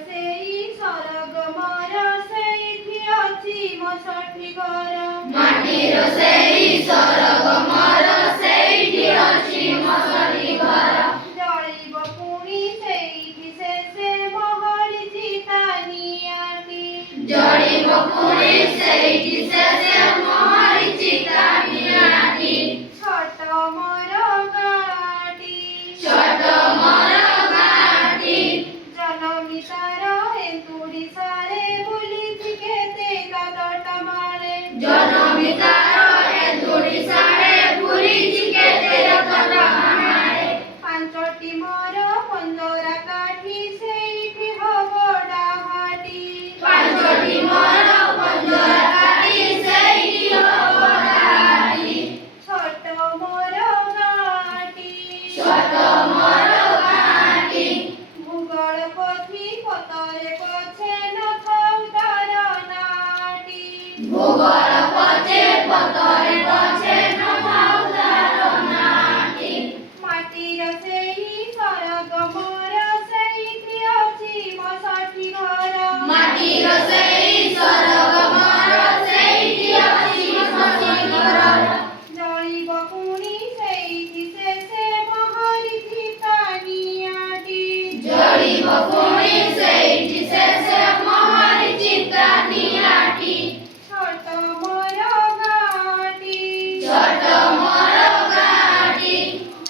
ସେଇ ସରଗମର ସେଇଠି ଅଛି ମୋ ଷଠି ଘର। ମାଟିର ସେଇ ସରଗମର ସେଇଠି ଅଛି ମୋ ଷଠି ଘର। ଜଳିବ ପୁଣି ସେଇଠି ଶେଷେ ମହଳିଛି ତା ନିଆଁଟି। ଜଳିବ ପୁଣି ସେଇଠି ଶେଷେ ମହଳିଛି ତା ନିଆଁଟି। ଛୋଟ ମୋର ଗାଁଟି, ଛୋଟ ମୋର ଗାଁଟି। ଜନମି ତାର ଏନ୍ତୁଡ଼ି ସାରେ ବୁଲିଛି କେତେ କାଦଟା ମାଳେ। ଜନମି ତାର ଏନ୍ତୁଡ଼ି ସାରେ ବୁଲିଛି କେତେ କାଦଟା ମାଳେ। ପାଞ୍ଚଟି ମୋର ପଞ୍ଜରା କାଠି ସେଇଠି ହବ ଡାହାଟି। ପାଞ୍ଚଟି ମୋର ପଞ୍ଜରା କାଠି ସେଇଠି ହବ ଡାହାଟି। ଛୋଟ ମୋର ଗାଁଟି, ଛୋଟ ମୋର ଗାଁଟି। ଭୂଗୋଳ ପୋଥି ପତରେ ପଛେ ନଥାଉ ତାର ନାଁଟି। ଭୂଗୋଳ ପଛେ ପତରେ ପଛେ ନଥାଉ ତାର ନାଁଟି। ମାଟିର ସେଇ ସରଗମର ସେଇଠି ଅଛି ମୋ ଷଠି ଘର। ମାଟିର ସେଇ ସରଗମର ସେଇଠି ଅଛି ମୋ ଷଠି ଘର। ଜଳିବ ପୁଣି ସେଇଠି ଶେଷେ ମହଳିଛି ତା ନିଆଁଟି। ଜଳିବ ପୁଣି ସେଇଠି ଶେଷେ ମହଳିଛି ତା ନିଆଁଟି। ଛୋଟ ମୋର ଗାଁଟି, ଛୋଟ ମୋର ଗାଁଟି।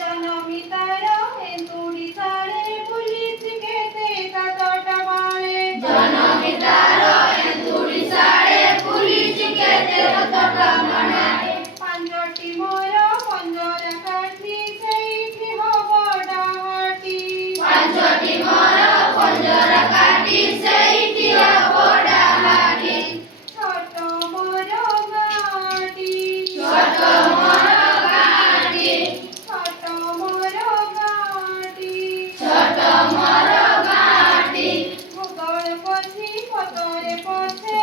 ଜନମି ତାର ଏନ୍ତୁଡ଼ି ସାରେ ବୁଲିଛି କେତେ କାଦଟା ମାଳେ। ଜନମି ତାର ଏନ୍ତୁଡ଼ି ସାରେ ବୁଲିଛି କେତେ କାଦଟା ମାଳେ। ପାଞ୍ଚଟି ମୋର ପଞ୍ଜରା କାଠି ସେଇଠି ହବ ଡାହାଟି। ପାଞ୍ଚଟି ମୋର ପଞ୍ଜରା କାଠି ସେଇଠି ହବ ଡାହାଟି। ଛୋଟ ମୋର ଗାଁଟି, ଛୋଟ ମୋର ଗାଁଟି। ଛୋଟ ମୋର ଗାଁଟି। ଛୋଟ ମୋର ଗାଁଟି। ଭୂଗୋଳ ପୋଥି ପତରେ ପଛେ